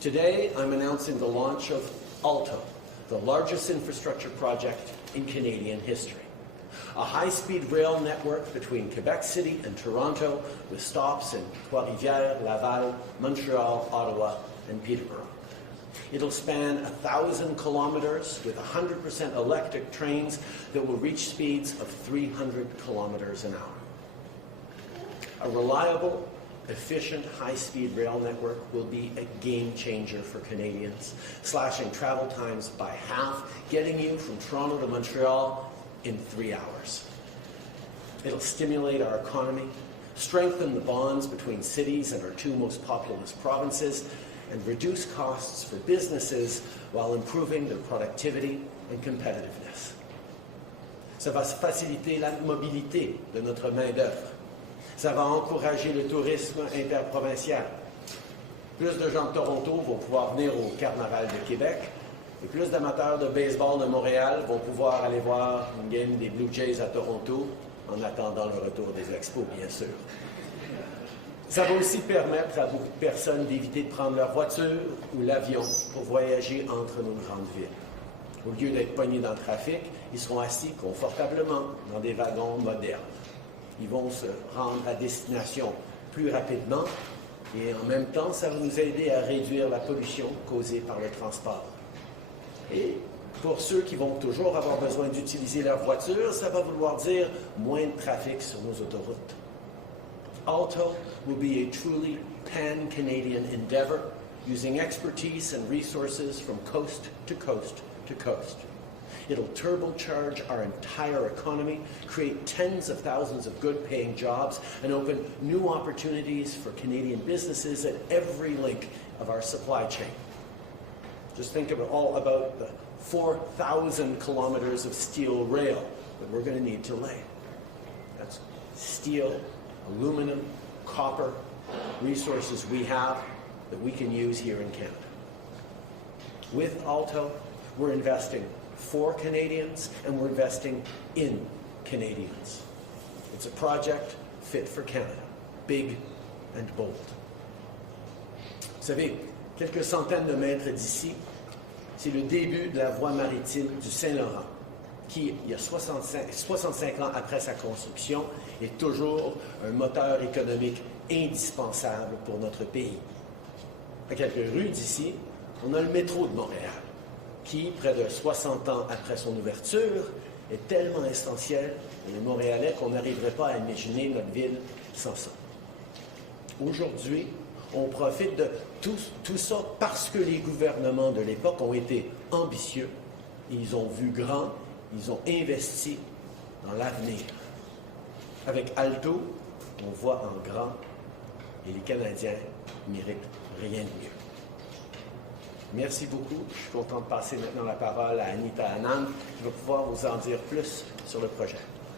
Today, I'm announcing the launch of ALTO, the largest infrastructure project in Canadian history. A high-speed rail network between Quebec City and Toronto with stops in Trois-Rivières, Laval, Montreal, Ottawa, and Peterborough. It'll span 1,000 kilometers with 100% electric trains that will reach speeds of 300 kilometers an hour. A reliable, efficient, high-speed rail network will be a game changer for Canadians, slashing travel times by half, getting you from Toronto to Montreal in 3 hours. It'll stimulate our economy, strengthen the bonds between cities and our two most populous provinces, and reduce costs for businesses while improving their productivity and competitiveness. Ça va faciliter la mobilité de notre main-d'œuvre. Ça va encourager le tourisme interprovincial. Plus de gens de Toronto vont pouvoir venir au Carnaval de Québec et plus d'amateurs de baseball de Montréal vont pouvoir aller voir une game des Blue Jays à Toronto en attendant le retour des Expos, bien sûr. Ça va aussi permettre à beaucoup de personnes d'éviter de prendre leur voiture ou l'avion pour voyager entre nos grandes villes. Au lieu d'être pognés dans le trafic, ils seront assis confortablement dans des wagons modernes. Ils vont se rendre à destination plus rapidement et en même temps, ça va nous aider à réduire la pollution causée par le transport. Et pour ceux qui vont toujours avoir besoin d'utiliser leur voiture, ça va vouloir dire moins de trafic sur nos autoroutes. ALTO will be a truly pan-Canadian endeavor, using expertise and resources from coast to coast to coast. It'll turbocharge our entire economy, create tens of thousands of good-paying jobs, and open new opportunities for Canadian businesses at every link of our supply chain. Just think about the 4,000 kilometers of steel rail that we're going to need to lay. That's steel, aluminum, copper, resources we have that we can use here in Canada. With ALTO, we're investing for Canadians and we're investing in Canadians. It's a project fit for Canada, big and bold. Vous savez, quelques centaines de mètres d'ici, c'est le début de la voie maritime du Saint-Laurent, qui, il y a 65 ans après sa construction, est toujours un moteur économique indispensable pour notre pays. À quelques rues d'ici, on a le métro de Montréal, qui, près de 60 ans après son ouverture, est tellement essentiel pour les Montréalais qu'on n'arriverait pas à imaginer notre ville sans ça. Aujourd'hui, on profite de tout ça parce que les gouvernements de l'époque ont été ambitieux, ils ont vu grand, ils ont investi dans l'avenir. Avec ALTO, on voit en grand et les Canadiens méritent rien de mieux. Merci beaucoup. Je suis content de passer maintenant la parole à Anita Anand qui va pouvoir vous en dire plus sur le projet.